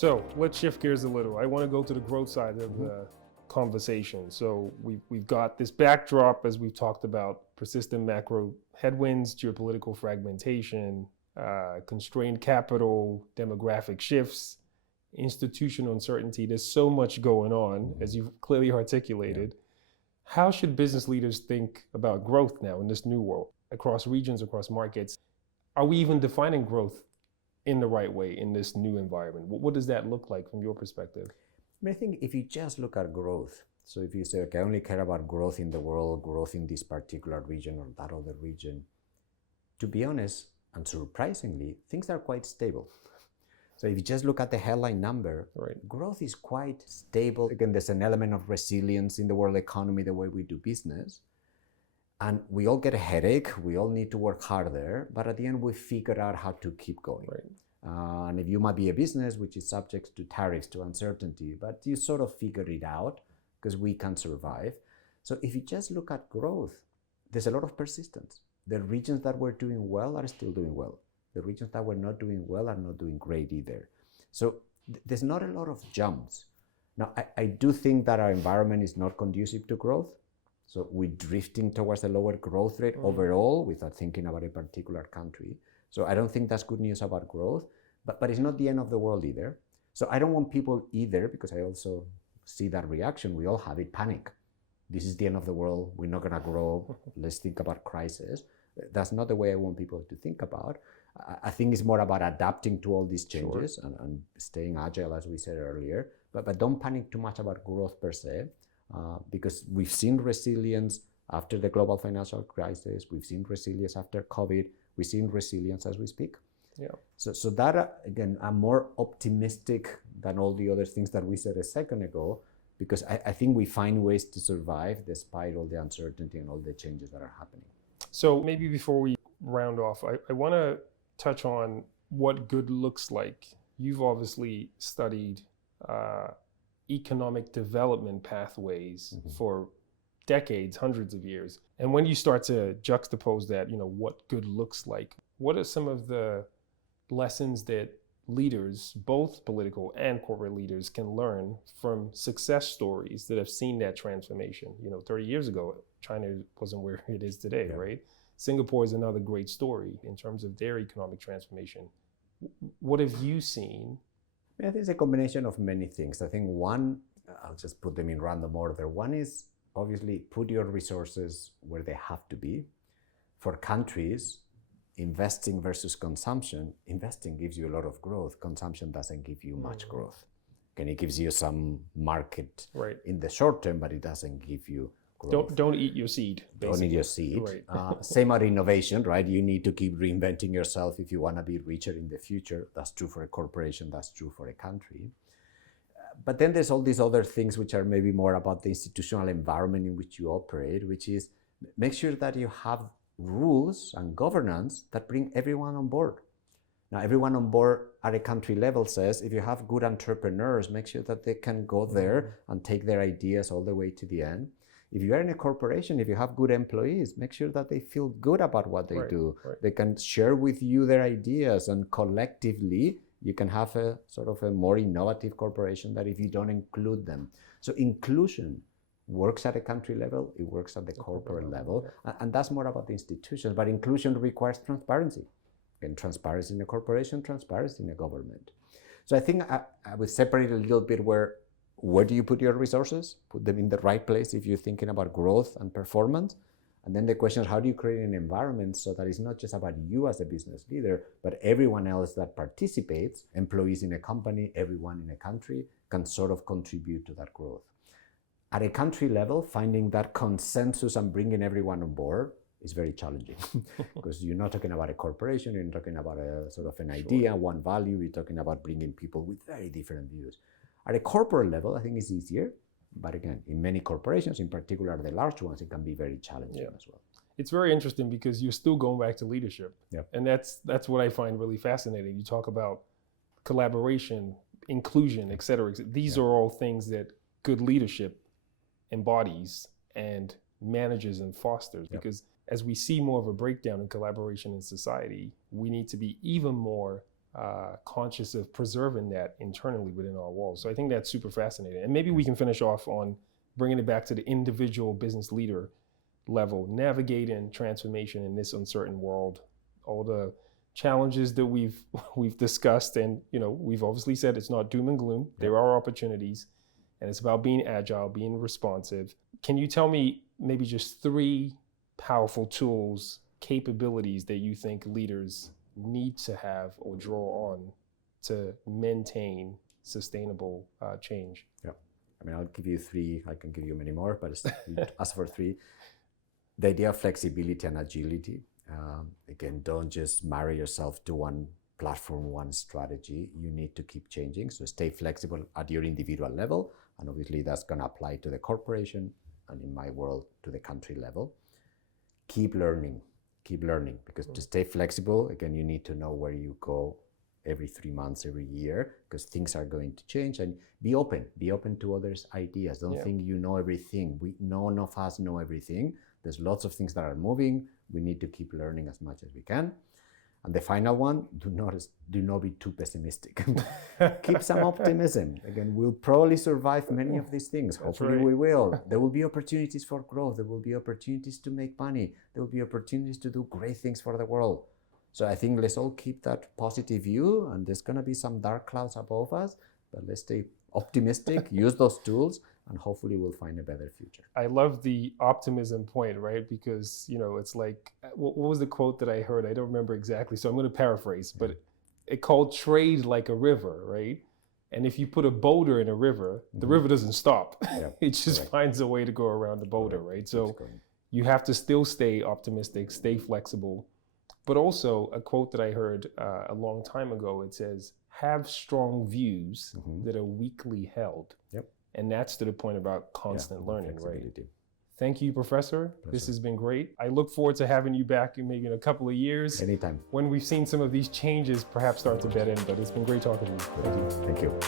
So let's shift gears a little. I want to go to the growth side of the conversation. So we've got this backdrop, as we've talked about, persistent macro headwinds, geopolitical fragmentation, constrained capital, demographic shifts, institutional uncertainty. There's so much going on, as you've clearly articulated. How should business leaders think about growth now in this new world, across regions, across markets? Are we even defining growth in the right way in this new environment? What does that look like from your perspective? I think if you just look at growth, so if you say, okay, I only care about growth in the world, growth in this particular region or that other region, to be honest, and surprisingly, things are quite stable. So if you just look at the headline number, growth is quite stable. Again, there's an element of resilience in the world economy, the way we do business. And we all get a headache, we all need to work harder, but at the end we figure out how to keep going. And if you might be a business which is subject to tariffs, to uncertainty, but you sort of figure it out because we can survive. So if you just look at growth, there's a lot of persistence. The regions that were doing well are still doing well. The regions that were not doing well are not doing great either. So there's not a lot of jumps. Now, I do think that our environment is not conducive to growth. So we're drifting towards a lower growth rate overall without thinking about a particular country. So I don't think that's good news about growth, but it's not the end of the world either. So I don't want people either, because I also see that reaction. We all have it, panic. This is the end of the world. We're not going to grow. Let's think about crisis. That's not the way I want people to think about. I think it's more about adapting to all these changes and staying agile, as we said earlier. But don't panic too much about growth per se. Because we've seen resilience after the global financial crisis, we've seen resilience after COVID, we've seen resilience as we speak. So that, again, I'm more optimistic than all the other things that we said a second ago, because I think we find ways to survive despite all the uncertainty and all the changes that are happening. So maybe before we round off, I want to touch on what good looks like. You've obviously studied economic development pathways for decades, hundreds of years. And when you start to juxtapose that, what good looks like, what are some of the lessons that leaders, both political and corporate leaders, can learn from success stories that have seen that transformation? 30 years ago, China wasn't where it is today, right? Singapore is another great story in terms of their economic transformation. What have you seen? I think it's a combination of many things. I think one, I'll just put them in random order. One is obviously put your resources where they have to be. For countries, investing versus consumption, investing gives you a lot of growth. Consumption doesn't give you much growth. And it gives you some market in the short term, but it doesn't give you growth. Don't eat your seed, basically. Don't eat your seed. Same about innovation, right? You need to keep reinventing yourself if you want to be richer in the future. That's true for a corporation, that's true for a country. But then there's all these other things which are maybe more about the institutional environment in which you operate, which is make sure that you have rules and governance that bring everyone on board. Now, everyone on board at a country level says, if you have good entrepreneurs, make sure that they can go there and take their ideas all the way to the end. If you are in a corporation, if you have good employees, make sure that they feel good about what they do. They can share with you their ideas, and collectively, you can have a sort of a more innovative corporation than if you don't include them. So inclusion works at a country level, it works at the corporate level, and that's more about the institutions, but inclusion requires transparency. And transparency in a corporation, transparency in a government. So I think I would separate a little bit where do you put your resources? Put them in the right place if you're thinking about growth and performance. And then the question is, how do you create an environment so that it's not just about you as a business leader, but everyone else that participates, employees in a company, everyone in a country, can sort of contribute to that growth. At a country level, finding that consensus and bringing everyone on board is very challenging because you're not talking about a corporation, you're talking about a sort of an idea, one value, you're talking about bringing people with very different views. At a corporate level, I think it's easier, but again, in many corporations, in particular the large ones, it can be very challenging as well. It's very interesting because you're still going back to leadership, and that's what I find really fascinating. You talk about collaboration, inclusion, et cetera. These are all things that good leadership embodies and manages and fosters, because as we see more of a breakdown in collaboration in society, we need to be even more conscious of preserving that internally within our walls. So I think that's super fascinating. And maybe we can finish off on bringing it back to the individual business leader level, navigating transformation in this uncertain world, all the challenges that we've discussed, and we've obviously said it's not doom and gloom. There are opportunities, and it's about being agile, being responsive. Can you tell me maybe just 3 powerful tools, capabilities that you think leaders need to have or draw on to maintain sustainable change? Yeah, I mean, I'll give you 3. I can give you many more, but as for 3, the idea of flexibility and agility. Again, don't just marry yourself to one platform, one strategy. You need to keep changing. So stay flexible at your individual level. And obviously that's going to apply to the corporation and, in my world, to the country level. Keep learning, because to stay flexible, again, you need to know where you go every 3 months, every year, because things are going to change. And be open to others' ideas. Don't think you know everything. None of us know everything. There's lots of things that are moving. We need to keep learning as much as we can. And the final one, do not be too pessimistic. Keep some optimism. Again, we'll probably survive many of these things. Hopefully we will. There will be opportunities for growth. There will be opportunities to make money. There will be opportunities to do great things for the world. So I think let's all keep that positive view, and there's going to be some dark clouds above us, but let's stay optimistic, use those tools, and hopefully we'll find a better future. I love the optimism point, right? Because, it's like, what was the quote that I heard? I don't remember exactly, so I'm going to paraphrase, but it called trade like a river, right? And if you put a boulder in a river, the river doesn't stop. Yeah, it just finds a way to go around the boulder, right? So you have to still stay optimistic, stay flexible. But also a quote that I heard a long time ago, it says, have strong views that are weakly held. Yep. And that's to the point about constant learning, right? Thank you, Professor. Pleasure. This has been great. I look forward to having you back maybe in a couple of years. Anytime. When we've seen some of these changes perhaps start to bed in, but it's been great talking to you. Thank you. Thank you.